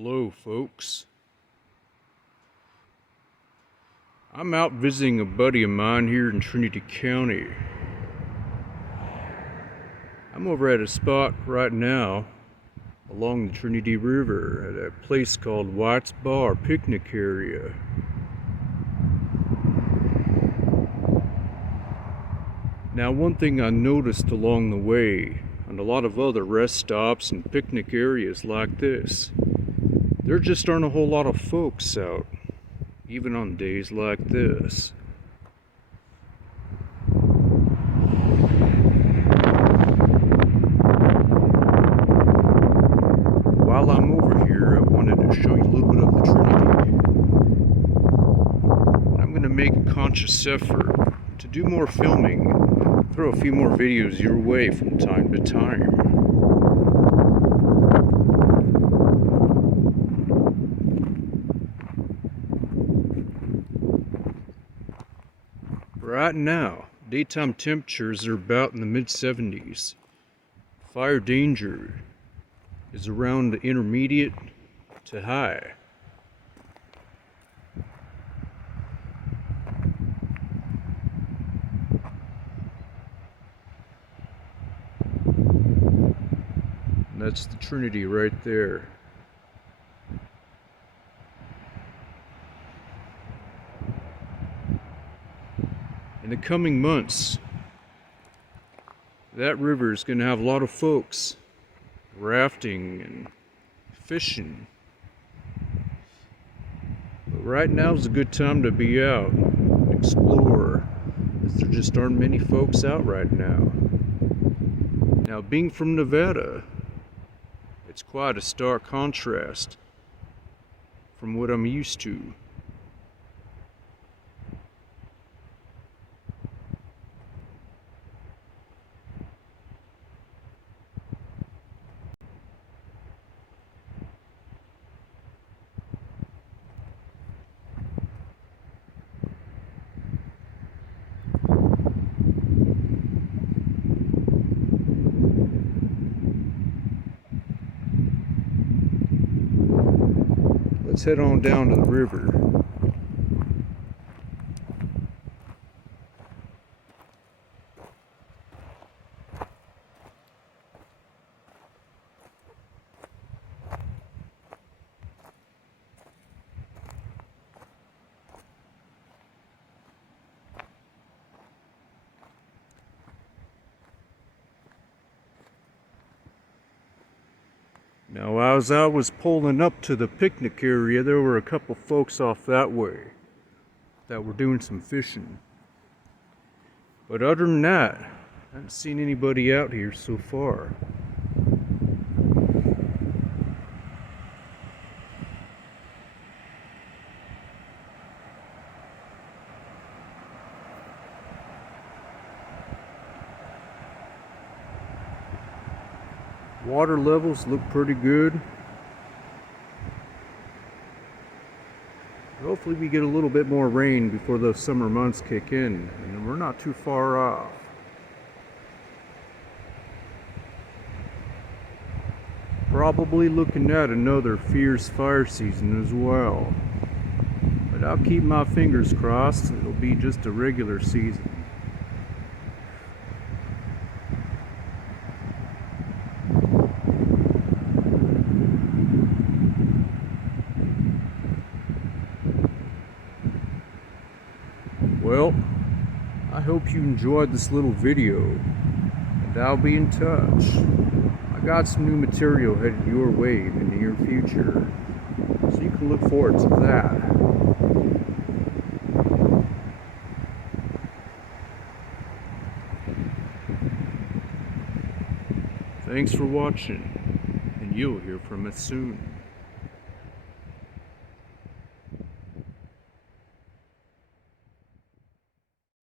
Hello, folks. I'm out visiting a buddy of mine here in Trinity County. I'm over at a spot right now along the Trinity River at a place called White's Bar Picnic Area. Now, one thing I noticed along the way, and a lot of other rest stops and picnic areas like this, there just aren't a whole lot of folks out, even on days like this. While I'm over here, I wanted to show you a little bit of the Trinity. I'm going to make a conscious effort to do more filming, throw a few more videos your way from time to time. Right now, daytime temperatures are about in the mid-70s. Fire danger is around the intermediate to high. And that's the Trinity right there. In the coming months, that river is going to have a lot of folks rafting and fishing. But right now is a good time to be out, explore, as there just aren't many folks out right now. Now, being from Nevada, it's quite a stark contrast from what I'm used to. Let's head on down to the river. Now, as I was pulling up to the picnic area, there were a couple folks off that way that were doing some fishing. But other than that, I haven't seen anybody out here so far. Water levels look pretty good. Hopefully we get a little bit more rain before those summer months kick in, and we're not too far off. Probably looking at another fierce fire season as well. But I'll keep my fingers crossed it'll be just a regular season. Well, I hope you enjoyed this little video, and I'll be in touch. I got some new material headed your way in the near future, so you can look forward to that. Thanks for watching, and you'll hear from us soon.